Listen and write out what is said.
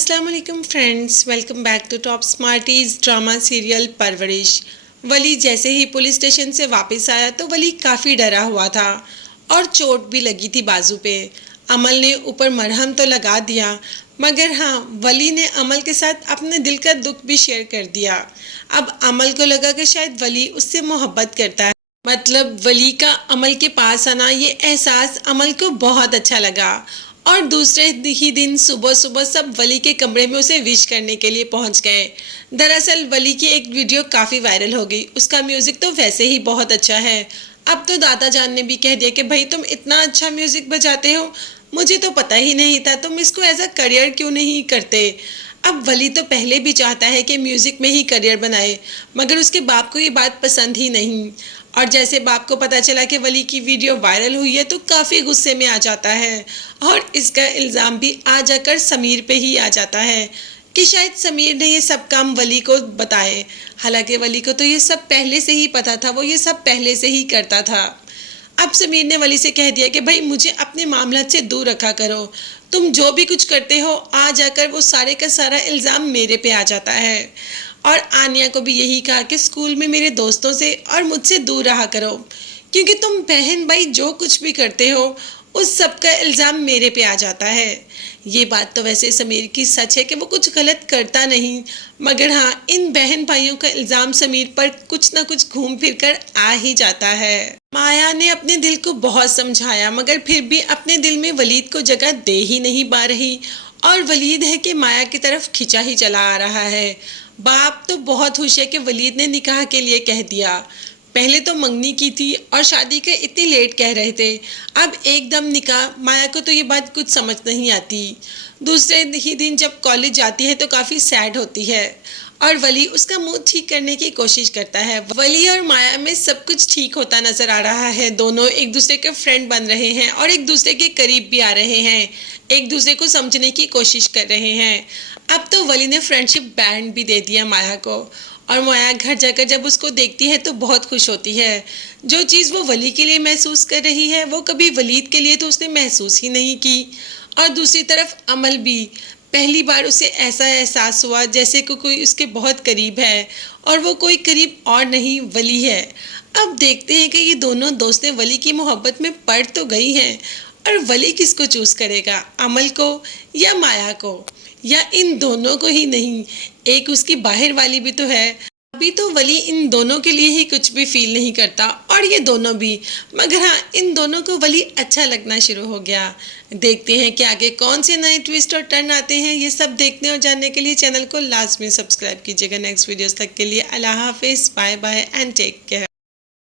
अस्सलाम वालेकुम friends, welcome back to Top Smarties drama serial Parvarish. Wali जैसे ही पुलिस स्टेशन से वापस आया तो वली काफ़ी डरा हुआ था और चोट भी लगी थी बाजू पे। अमल ने ऊपर मरहम तो लगा दिया, मगर हाँ, वली ने अमल के साथ अपने दिल का दुख भी शेयर कर दिया। अब अमल को लगा कि शायद वली उससे मोहब्बत करता है। मतलब वली का अमल के पास आना, ये एहसास अमल को बहुत अच्छा लगा। और दूसरे ही दिन सुबह सुबह सब वली के कमरे में उसे विश करने के लिए पहुंच गए। दरअसल वली की एक वीडियो काफ़ी वायरल हो गई। उसका म्यूज़िक तो वैसे ही बहुत अच्छा है। अब तो दादा जान ने भी कह दिया कि भाई तुम इतना अच्छा म्यूज़िक बजाते हो, मुझे तो पता ही नहीं था, तुम इसको एज अ करियर क्यों नहीं करते। अब वली तो पहले भी चाहता है कि म्यूज़िक में ही करियर बनाए, मगर उसके बाप को ये बात पसंद ही नहीं। और जैसे बाप को पता चला कि वली की वीडियो वायरल हुई है तो काफ़ी गुस्से में आ जाता है और इसका इल्ज़ाम भी आ जाकर समीर पे ही आ जाता है कि शायद समीर ने ये सब काम वली को बताए। हालांकि वली को तो ये सब पहले से ही पता था, वो ये सब पहले से ही करता था। अब समीर ने वली से कह दिया कि भाई मुझे अपने मामलात से दूर रखा करो, तुम जो भी कुछ करते हो आ जाकर वो सारे का सारा इल्ज़ाम मेरे पे आ जाता है। और आनिया को भी यही कहा कि स्कूल में मेरे दोस्तों से और मुझसे दूर रहा करो, क्योंकि तुम बहन भाई जो कुछ भी करते हो उस सब का इल्ज़ाम मेरे पे आ जाता है। ये बात तो वैसे समीर की सच है कि वो कुछ गलत करता नहीं, मगर हाँ, इन बहन भाइयों का इल्ज़ाम समीर पर कुछ ना कुछ घूम फिर कर आ ही जाता है। माया ने अपने दिल को बहुत समझाया, मगर फिर भी अपने दिल में वलीद को जगह दे ही नहीं पा रही और वलीद है कि माया की तरफ खिंचा ही चला आ रहा है। बाप तो बहुत खुश है कि वलीद ने निकाह के लिए कह दिया। पहले तो मंगनी की थी और शादी के इतनी लेट कह रहे थे, अब एकदम निकाह। माया को तो ये बात कुछ समझ नहीं आती। दूसरे ही दिन जब कॉलेज जाती है तो काफ़ी सैड होती है और वली उसका मूड ठीक करने की कोशिश करता है। वली और माया में सब कुछ ठीक होता नजर आ रहा है। दोनों एक दूसरे के फ्रेंड बन रहे हैं और एक दूसरे के करीब भी आ रहे हैं, एक दूसरे को समझने की कोशिश कर रहे हैं। अब तो वली ने फ्रेंडशिप बैंड भी दे दिया माया को और माया घर जाकर जब उसको देखती है तो बहुत खुश होती है। जो चीज़ वो वली के लिए महसूस कर रही है वो कभी वलीद के लिए तो उसने महसूस ही नहीं की। और दूसरी तरफ अमल भी, पहली बार उसे ऐसा एहसास हुआ जैसे को कोई उसके बहुत करीब है और वो कोई करीब और नहीं वली है। अब देखते हैं कि ये दोनों दोस्तें वली की मोहब्बत में पड़ तो गई हैं और वली किसको चूज़ करेगा, अमल को या माया को, या इन दोनों को ही नहीं, एक उसकी बाहर वाली भी तो है। अभी तो वली इन दोनों के लिए ही कुछ भी फील नहीं करता और ये दोनों भी, मगर हाँ, इन दोनों को वली अच्छा लगना शुरू हो गया। देखते हैं कि आगे कौन से नए ट्विस्ट और टर्न आते हैं। ये सब देखने और जानने के लिए चैनल को लास्ट में सब्सक्राइब कीजिएगा। नेक्स्ट वीडियोस तक के लिए अल्लाह हाफिज़, bye bye and take care.